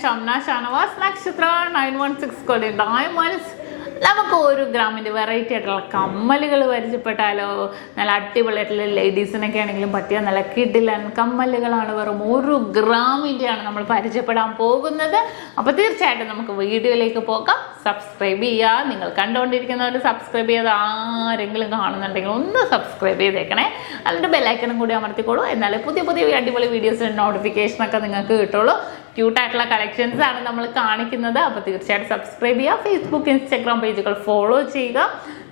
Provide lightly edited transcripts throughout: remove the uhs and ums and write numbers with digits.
Shamna Shanavas Nakshathra 916 Golden Diamonds. നമുക്ക് ഒരു ഗ്രാമിൻ്റെ വെറൈറ്റി ആയിട്ടുള്ള കമ്മലുകൾ പരിചയപ്പെട്ടാലോ? നല്ല അടിപൊളിയായിട്ടുള്ള ലേഡീസിനൊക്കെ ആണെങ്കിലും പറ്റിയ നല്ല കിടിലൻ കമ്മലുകളാണ്. വെറും 1 ഗ്രാമിൻ്റെയാണ് നമ്മൾ പരിചയപ്പെടാൻ പോകുന്നത്. അപ്പോൾ തീർച്ചയായിട്ടും നമുക്ക് വീഡിയോയിലേക്ക് പോകാം. സബ്സ്ക്രൈബ് ചെയ്യുക. നിങ്ങൾ കണ്ടുകൊണ്ടിരിക്കുന്നവർ സബ്സ്ക്രൈബ് ചെയ്ത് ആരെങ്കിലും കാണുന്നുണ്ടെങ്കിൽ ഒന്ന് സബ്സ്ക്രൈബ് ചെയ്തേക്കണേ. അതിൻ്റെ ബെല്ലൈക്കണും കൂടി അമർത്തിക്കോളൂ. എന്നാലേ പുതിയ പുതിയ അടിപൊളി വീഡിയോസിൻ്റെ നോട്ടിഫിക്കേഷനൊക്കെ നിങ്ങൾക്ക് കിട്ടുള്ളൂ. ക്യൂട്ടായിട്ടുള്ള കളക്ഷൻസ് ആണ് നമ്മൾ കാണിക്കുന്നത്. അപ്പോൾ തീർച്ചയായിട്ടും സബ്സ്ക്രൈബ് ചെയ്യുക. ഫേസ്ബുക്ക് ഇൻസ്റ്റാഗ്രാം പേജുകൾ ഫോളോ ചെയ്യുക.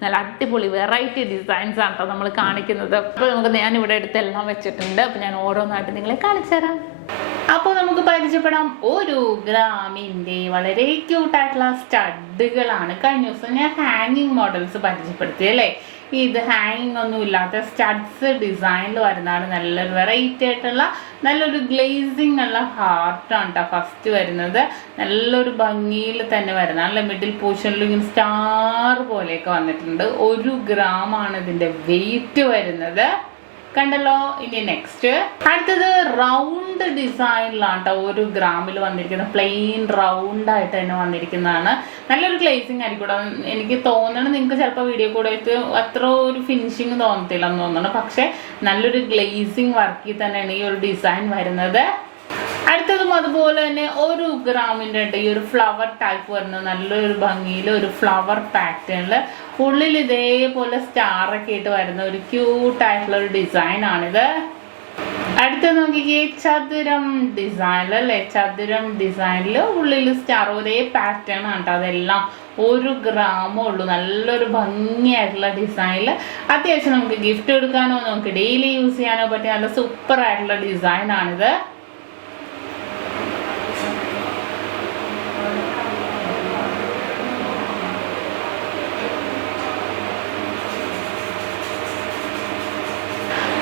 നല്ല അടിപൊളി വെറൈറ്റി ഡിസൈൻസ് ആണ് കേട്ടോ നമ്മൾ കാണിക്കുന്നത്. അപ്പോൾ നമുക്ക് ഞാനിവിടെ എടുത്തെല്ലാം വെച്ചിട്ടുണ്ട്. അപ്പോൾ ഞാൻ ഓരോന്നായിട്ട് നിങ്ങളെ കാണിച്ചു തരാം. അപ്പോൾ നമുക്ക് പരിചയപ്പെടാം 1 ഗ്രാമിൻ്റെ വളരെ ക്യൂട്ടായിട്ടുള്ള സ്റ്റഡുകളാണ്. കഴിഞ്ഞ ദിവസം ഞാൻ ഹാങ്ങിങ് മോഡൽസ് പരിചയപ്പെടുത്തി അല്ലേ. ഇത് ഹാങ്ങിങ് ഒന്നും ഇല്ലാത്ത സ്റ്റഡ്സ് ഡിസൈനിൽ വരുന്നതാണ്. നല്ലൊരു വെറൈറ്റി ആയിട്ടുള്ള നല്ലൊരു ഗ്ലേസിങ് ഉള്ള ഹാർട്ടാണ് കേട്ടോ ഫസ്റ്റ് വരുന്നത്. നല്ലൊരു ഭംഗിയിൽ തന്നെ വരുന്നത്. നല്ല മിഡിൽ പോർഷനിൽ ഇങ്ങനെ സ്റ്റാർ പോലെയൊക്കെ വന്നിട്ടുണ്ട്. 1 ഗ്രാമാണ് ഇതിൻ്റെ വെയിറ്റ് വരുന്നത്. കണ്ടല്ലോ. ഇനി നെക്സ്റ്റ് അടുത്തത് റൗണ്ട് ഡിസൈനിലാണ് കേട്ടോ 1 ഗ്രാമിൽ വന്നിരിക്കുന്നത്. പ്ലെയിൻ റൗണ്ട് ആയിട്ട് തന്നെ വന്നിരിക്കുന്നതാണ്. നല്ലൊരു ഗ്ലേസിങ് ആയിരിക്കും. എനിക്ക് തോന്നണം നിങ്ങൾക്ക് ചിലപ്പോൾ വീഡിയോ കൂടെ അത്ര ഒരു ഫിനിഷിങ് തോന്നത്തില്ല എന്ന് തോന്നണം. പക്ഷെ നല്ലൊരു ഗ്ലേസിങ് വർക്കിൽ തന്നെയാണ് ഈ ഒരു ഡിസൈൻ വരുന്നത്. അടുത്തതും അതുപോലെ തന്നെ 1 ഗ്രാമിൻ്റെ ഉണ്ട്. ഈ ഒരു ഫ്ലവർ ടൈപ്പ് വരുന്നത് നല്ലൊരു ഭംഗിയിൽ ഒരു ഫ്ലവർ പാറ്റേണിൽ ഉള്ളിൽ ഇതേപോലെ സ്റ്റാറൊക്കെ ആയിട്ട് വരുന്ന ഒരു ക്യൂട്ടായിട്ടുള്ള ഒരു ഡിസൈൻ ആണിത്. അടുത്ത നോക്കിക്കേ ചതുരം ഡിസൈനിൽ അല്ലേ. ചതുരം ഡിസൈനിൽ ഉള്ളിൽ സ്റ്റാർ ഒരേ പാറ്റേൺ ആണ് കേട്ടോ. അതെല്ലാം 1 ഗ്രാമേ ഉള്ളൂ. നല്ലൊരു ഭംഗിയായിട്ടുള്ള ഡിസൈനിൽ അത്യാവശ്യം നമുക്ക് ഗിഫ്റ്റ് എടുക്കാനോ നമുക്ക് ഡെയിലി യൂസ് ചെയ്യാനോ പറ്റിയ നല്ല സൂപ്പർ ആയിട്ടുള്ള ഡിസൈൻ ആണിത്.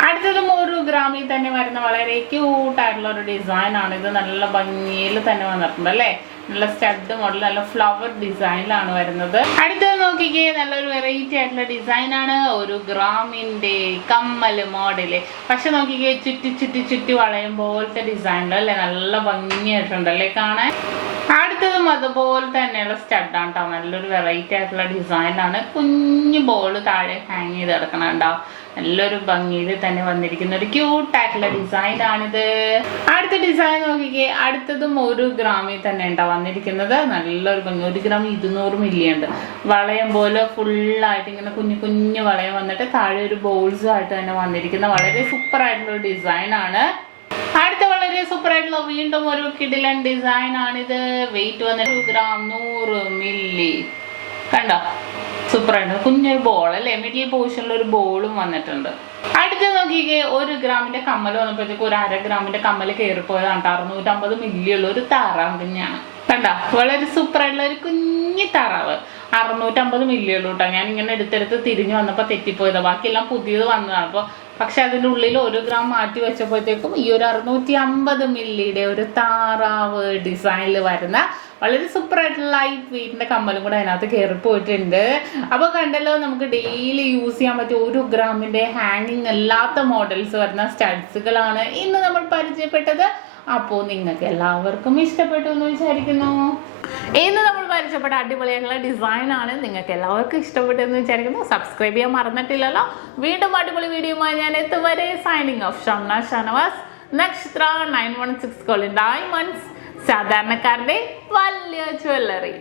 അടുത്തതും 1 ഗ്രാമിൽ തന്നെ വരുന്ന വളരെ ക്യൂട്ടായിട്ടുള്ള ഒരു ഡിസൈൻ ആണ്. ഇത് നല്ല ഭംഗിയിൽ തന്നെ വന്നിട്ടുണ്ട് അല്ലേ. നല്ല സ്റ്റഡ് മോഡൽ നല്ല ഫ്ലവർ ഡിസൈനിലാണ് വരുന്നത്. അടുത്തത് നോക്കിക്കേ നല്ലൊരു വെറൈറ്റി ആയിട്ടുള്ള ഡിസൈൻ ആണ്. 1 ഗ്രാമിൻ്റെ കമ്മൽ മോഡല്. പക്ഷെ നോക്കിക്കേ ചുറ്റി ചുറ്റി ചുറ്റി വളയും പോലത്തെ ഡിസൈനിൽ അല്ലേ. നല്ല ഭംഗിയായിട്ടുണ്ടല്ലേ കാണാൻ. അടുത്തതും അതുപോലെ തന്നെയുള്ള സ്റ്റഡാണ് കേട്ടോ. നല്ലൊരു വെറൈറ്റി ആയിട്ടുള്ള ഡിസൈനാണ്. കുഞ്ഞു ബോൾ താഴെ ഹാങ് ചെയ്ത് കിടക്കണുണ്ടാവും. നല്ലൊരു ഭംഗിയിൽ തന്നെ വന്നിരിക്കുന്ന ഒരു ക്യൂട്ടായിട്ടുള്ള ഡിസൈൻ ആണിത്. അടുത്ത ഡിസൈൻ നോക്കിക്കേ. അടുത്തതും 1 ഗ്രാമിൽ തന്നെ ഉണ്ടാവും വന്നിരിക്കുന്നത്. നല്ലൊരു ഭംഗി. 1 ഗ്രാം 200 മില്ലി ഉണ്ട്. വളയം പോലെ ഫുള്ളായിട്ട് ഇങ്ങനെ കുഞ്ഞു കുഞ്ഞു വളയം വന്നിട്ട് താഴെ ഒരു ബോൾസും ആയിട്ട് തന്നെ വന്നിരിക്കുന്ന വളരെ സൂപ്പർ ആയിട്ടുള്ള ഒരു ഡിസൈൻ ആണ്. അടുത്ത വളരെ സൂപ്പർ ആയിട്ടുള്ള വീണ്ടും ഒരു കിടിലൻ ഡിസൈൻ ആണിത്. വെയിറ്റ് വന്നിട്ട് 1 ഗ്രാം 100 മില്ലി. കണ്ടോ സൂപ്പർ ആയിട്ട് കുഞ്ഞൊരു ബോൾ അല്ലേ. മിഡിൽ പോർഷനിൽ ഒരു ബോളും വന്നിട്ടുണ്ട്. അടുത്ത നോക്കിക്കേ 1 ഗ്രാമിന്റെ കമ്മൽ വന്നപ്പോഴത്തേക്ക് ഒരു 1/2 ഗ്രാമിന്റെ കമ്മൽ കയറിപ്പോയതാണ്. 650 മില്ലി ഉള്ള ഒരു താറാവ് കുഞ്ഞാണ്. കണ്ടോ വളരെ സൂപ്പർ ആയിട്ടുള്ള ഒരു കുഞ്ഞി താറാവ്. 650 മില്ലി ഉള്ളൂ കേട്ടോ. ഞാൻ ഇങ്ങനെ എടുത്തെടുത്ത് തിരിഞ്ഞു വന്നപ്പോൾ തെറ്റിപ്പോയതാ. ബാക്കിയെല്ലാം പുതിയത് വന്നതാണ്. അപ്പോൾ പക്ഷെ അതിൻ്റെ ഉള്ളിൽ 1 ഗ്രാം മാറ്റി വെച്ചപ്പോഴത്തേക്കും ഈ ഒരു 650 മില്ലിയുടെ ഒരു താറാവ് ഡിസൈനിൽ വരുന്ന വളരെ സൂപ്പർ ആയിട്ടുള്ള ലൈറ്റ് വെയിറ്റിന്റെ കമ്മലും കൂടെ അതിനകത്ത് കയറിപ്പോയിട്ടുണ്ട്. അപ്പോൾ കണ്ടല്ലോ നമുക്ക് ഡെയിലി യൂസ് ചെയ്യാൻ പറ്റിയ 1 ഗ്രാമിന്റെ ഹാങ്ങിങ് അല്ലാത്ത മോഡൽസ് വരുന്ന സ്റ്റഡ്സുകളാണ് ഇന്ന് നമ്മൾ പരിചയപ്പെട്ടത്. അപ്പോൾ നിങ്ങൾക്ക് എല്ലാവർക്കും ഇഷ്ടപ്പെട്ടു എന്ന് വിചാരിക്കുന്നു. ഇന്ന് നമ്മൾ പരിചയപ്പെട്ട അടിപൊളിയായിട്ടുള്ള ഡിസൈൻ ആണ്. നിങ്ങൾക്ക് എല്ലാവർക്കും ഇഷ്ടപ്പെട്ടു എന്ന് വിചാരിക്കുന്നു. സബ്സ്ക്രൈബ് ചെയ്യാൻ മറന്നിട്ടില്ലല്ലോ. വീണ്ടും അടിപൊളി വീഡിയോയുമായി ഞാൻ എത്തുവരെ സൈനിങ് ഓഫ്. ഷംന ഷാനവാസ്, നക്ഷത്ര 916 Golden Diamonds, സാധാരണക്കാരുടെ വലിയ ജ്വല്ലറി.